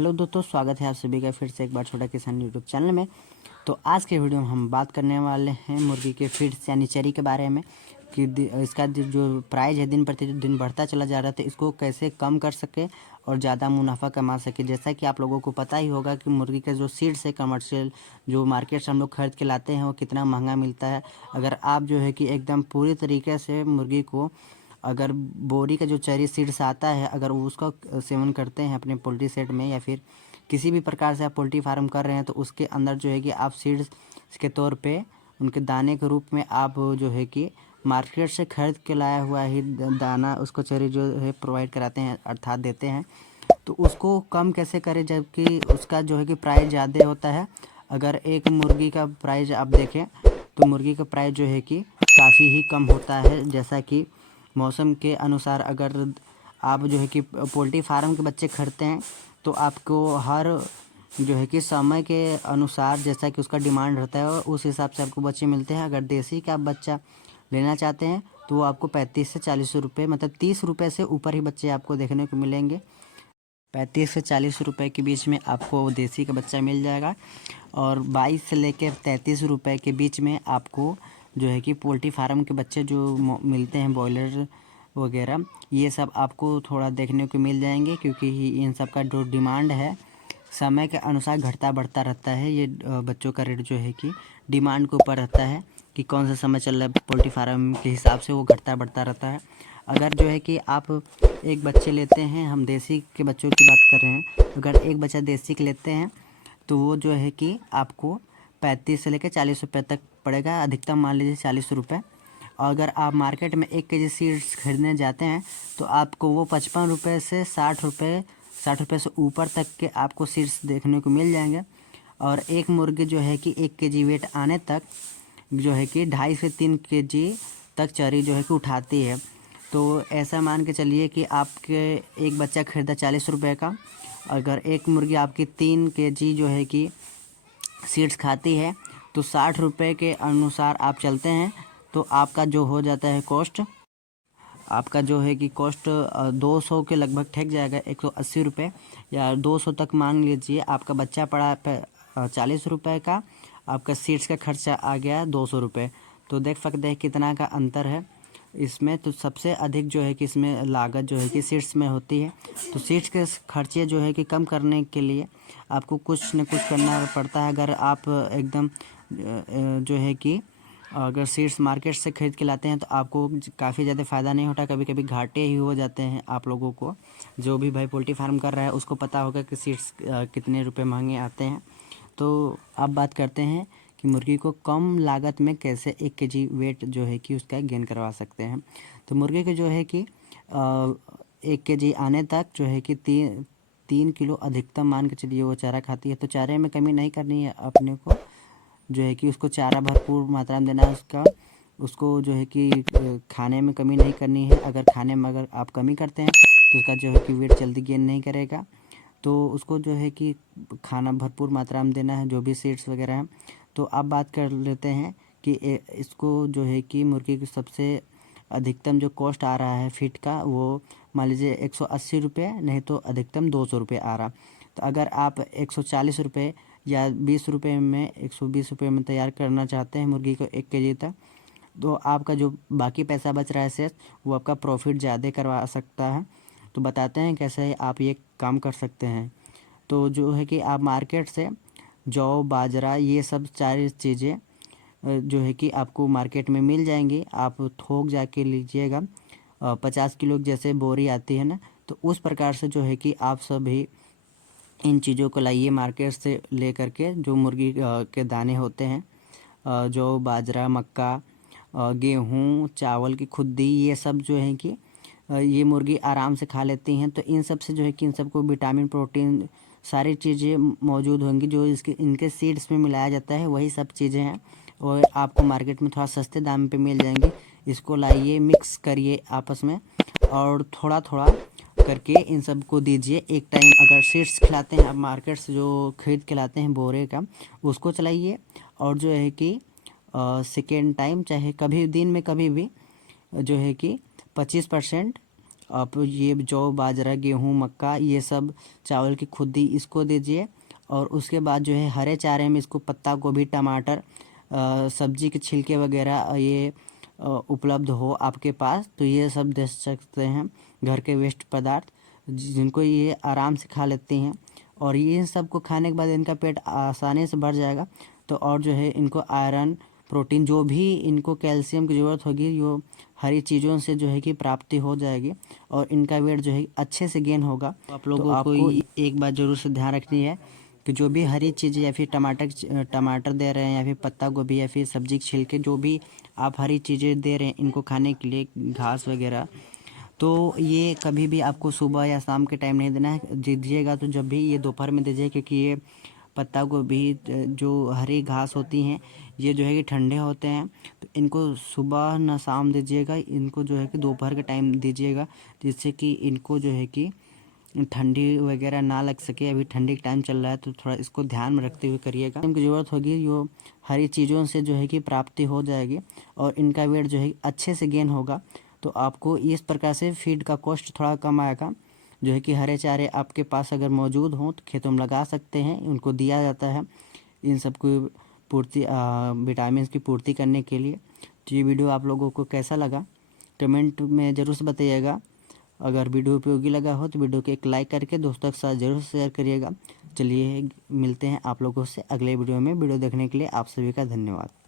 Hello दोस्तों, स्वागत है आप सभी का फिर से एक बार छोटा किसान यूट्यूब चैनल में। तो आज के वीडियो में हम बात करने वाले हैं मुर्गी के फीड्स यानी चरी के बारे में कि इसका जो प्राइस है दिन प्रतिदिन बढ़ता चला जा रहा है, तो इसको कैसे कम कर सके और ज़्यादा मुनाफा कमा सके। जैसा कि आप लोगों को पता ही होगा कि मुर्गी का जो सीड्स है कमर्शियल जो मार्केट से हम लोग खरीद के लाते हैं वो कितना महंगा मिलता है। अगर आप जो है कि एकदम पूरी तरीके से मुर्गी को अगर बोरी का जो चरी सीड्स आता है अगर वो उसका सेवन करते हैं अपने पोल्ट्री सेट में या फिर किसी भी प्रकार से आप पोल्ट्री फार्म कर रहे हैं, तो उसके अंदर जो है कि आप सीड्स के तौर पे उनके दाने के रूप में आप जो है कि मार्केट से खरीद के लाया हुआ ही दाना उसको चरी जो है प्रोवाइड कराते हैं अर्थात देते हैं। तो उसको कम कैसे करें जबकि उसका जो है कि प्राइस ज़्यादा होता है। अगर एक मुर्गी का प्राइस आप देखें तो मुर्गी का प्राइस जो है कि काफ़ी ही कम होता है। जैसा कि मौसम के अनुसार अगर आप जो है कि पोल्ट्री फार्म के बच्चे खरीदते हैं तो आपको हर जो है कि समय के अनुसार जैसा कि उसका डिमांड रहता है उस हिसाब से आपको बच्चे मिलते हैं। अगर देसी का आप बच्चा लेना चाहते हैं तो वो आपको 35 से 40 रुपये मतलब 30 रुपये से ऊपर ही बच्चे आपको देखने को मिलेंगे। 35 से 40 रुपये के बीच में आपको देसी का बच्चा मिल जाएगा और 22 से लेकर 33 रुपये के बीच में आपको जो है कि पोल्ट्री फार्म के बच्चे जो मिलते हैं बॉयलर वगैरह, ये सब आपको थोड़ा देखने को मिल जाएंगे क्योंकि इन सब का जो डिमांड है समय के अनुसार घटता बढ़ता रहता है। ये बच्चों का रेट जो है कि डिमांड के ऊपर रहता है कि कौन सा समय चल रहा है पोल्ट्री फार्म के हिसाब से वो घटता बढ़ता रहता है। अगर जो है कि आप एक बच्चे लेते हैं, हम देसी के बच्चों की बात कर रहे हैं, अगर एक बच्चा देसी के लेते हैं तो वो जो है कि आपको 35 से लेकर 40 रुपये तक पड़ेगा, अधिकतम मान लीजिए 40 रुपये। और अगर आप मार्केट में 1 केजी सीड्स खरीदने जाते हैं तो आपको वो 55 रुपये से 60 रुपये से ऊपर तक के आपको सीड्स देखने को मिल जाएंगे। और एक मुर्गी जो है कि 1 केजी वेट आने तक जो है कि 2.5 से 3 केजी तक चरी जो है कि उठाती है। तो ऐसा मान के चलिए कि आपके एक बच्चा खरीदा 40 रुपये का, अगर एक मुर्गी आपकी 3 केजी जो है कि सीड्स खाती है तो 60 रुपये के अनुसार आप चलते हैं तो आपका जो हो जाता है कॉस्ट, आपका जो है कि कॉस्ट 200 के लगभग ठेक जाएगा, 180 रुपये या 200 तक मान लीजिए। आपका बच्चा पड़ा 40 रुपये का, आपका सीड्स का खर्चा आ गया 200 रुपये। तो देख सकते हैं कितना का अंतर है इसमें। तो सबसे अधिक जो है कि इसमें लागत जो है कि सीड्स में होती है। तो सीड्स के खर्चे जो है कि कम करने के लिए आपको कुछ न कुछ करना पड़ता है। अगर आप एकदम जो है कि अगर सीड्स मार्केट से खरीद के लाते हैं तो आपको काफ़ी ज़्यादा फ़ायदा नहीं होता, कभी कभी घाटे ही हो जाते हैं आप लोगों को। जो भी भाई पोल्ट्री फार्म कर रहा है उसको पता होगा कि सीड्स कितने रुपए महंगे आते हैं। तो अब बात करते हैं कि मुर्गी को कम लागत में कैसे 1 केजी वेट जो है कि उसका गेन करवा सकते हैं। तो मुर्गी को जो है कि 1 केजी आने तक जो है कि 3 किलो अधिकतम मान के चलिए वो चारा खाती है। तो चारे में कमी नहीं करनी है अपने को, जो है कि उसको चारा भरपूर मात्रा में देना है उसको जो है कि खाने में कमी नहीं करनी है। अगर खाने में अगर आप कमी करते हैं तो उसका जो है कि वेट जल्दी गेन नहीं करेगा। तो उसको जो है कि खाना भरपूर मात्रा में देना है, जो भी सीड्स वगैरह हैं। तो अब बात कर लेते हैं कि इसको जो है कि मुर्गी की सबसे अधिकतम जो कॉस्ट आ रहा है फीट का वो मान लीजिए 180 रुपये, नहीं तो अधिकतम 200 रुपये आ रहा। तो अगर आप 140 रुपये या 20 रुपये में 120 रुपये में तैयार करना चाहते हैं मुर्गी को 1 केजी तक, तो आपका जो बाकी पैसा बच रहा है शेष वो आपका प्रॉफिट ज़्यादा करवा सकता है। तो बताते हैं कैसे आप ये काम कर सकते हैं। तो जो है कि आप मार्केट से जौ बाजरा ये सब सारी चीज़ें जो है कि आपको मार्केट में मिल जाएंगी। आप थोक जाके लीजिएगा, 50 किलो जैसे बोरी आती है ना, तो उस प्रकार से जो है कि आप सभी इन चीज़ों को लाइए मार्केट से ले करके। जो मुर्गी के दाने होते हैं, जौ बाजरा मक्का गेहूँ चावल की खुद्दी, ये सब जो है कि ये मुर्गी आराम से खा लेती हैं। तो इन सब से जो है कि इन सबको विटामिन प्रोटीन सारी चीज़ें मौजूद होंगी जो इनके सीड्स में मिलाया जाता है, वही सब चीज़ें हैं और आपको मार्केट में थोड़ा सस्ते दाम पे मिल जाएंगी। इसको लाइए, मिक्स करिए आपस में और थोड़ा थोड़ा करके इन सब को दीजिए। एक टाइम अगर सीड्स खिलाते हैं आप मार्केट से जो खरीद के लाते हैं बोरे का, उसको चलाइए। और जो है कि सेकेंड टाइम चाहे कभी दिन में कभी भी जो है कि 25% आप ये जौ, बाजरा, गेहूँ, मक्का, ये सब चावल की खुद्दी इसको दीजिए। और उसके बाद जो है हरे चारे में इसको पत्ता गोभी, टमाटर, सब्जी के छिलके वगैरह ये उपलब्ध हो आपके पास तो ये सब दे सकते हैं, घर के वेस्ट पदार्थ जिनको ये आराम से खा लेती हैं। और ये सब को खाने के बाद इनका पेट आसानी से भर जाएगा। तो और जो है इनको आयरन, प्रोटीन, जो भी इनको कैल्शियम की ज़रूरत होगी जो हरी चीज़ों से जो है कि प्राप्ति हो जाएगी और इनका वेट जो है अच्छे से गेन होगा। तो आप लोगों को एक बात ज़रूर से ध्यान रखनी है कि जो भी हरी चीज़ या फिर टमाटर दे रहे हैं या फिर पत्ता गोभी या फिर सब्जी के छिलके, जो भी आप हरी चीज़ें दे रहे हैं इनको खाने के लिए, घास वगैरह, तो ये कभी भी आपको सुबह या शाम के टाइम नहीं देना है। दीजिएगा तो जब भी ये दोपहर में दीजिए, क्योंकि ये पत्ता गोभी जो हरी घास होती हैं ये जो है कि ठंडे होते हैं। तो इनको सुबह ना शाम दीजिएगा, इनको जो है कि दोपहर के टाइम दीजिएगा, जिससे कि इनको जो है कि ठंडी वगैरह ना लग सके। अभी ठंडी का टाइम चल रहा है तो थोड़ा इसको ध्यान में रखते हुए करिएगा। इनकी ज़रूरत होगी जो हरी चीज़ों से जो है कि प्राप्ति हो जाएगी और इनका वेट जो है अच्छे से गेन होगा। तो आपको इस प्रकार से फीड का कॉस्ट थोड़ा कम आएगा। जो है कि हरे चारे आपके पास अगर मौजूद हों तो खेतों में लगा सकते हैं, उनको दिया जाता है इन सब को पूर्ति, विटामिन की पूर्ति करने के लिए। तो ये वीडियो आप लोगों को कैसा लगा कमेंट में ज़रूर से बताइएगा। अगर वीडियो उपयोगी लगा हो तो वीडियो को एक लाइक करके दोस्तों के साथ ज़रूर शेयर करिएगा। चलिए मिलते हैं आप लोगों से अगले वीडियो में। वीडियो देखने के लिए आप सभी का धन्यवाद।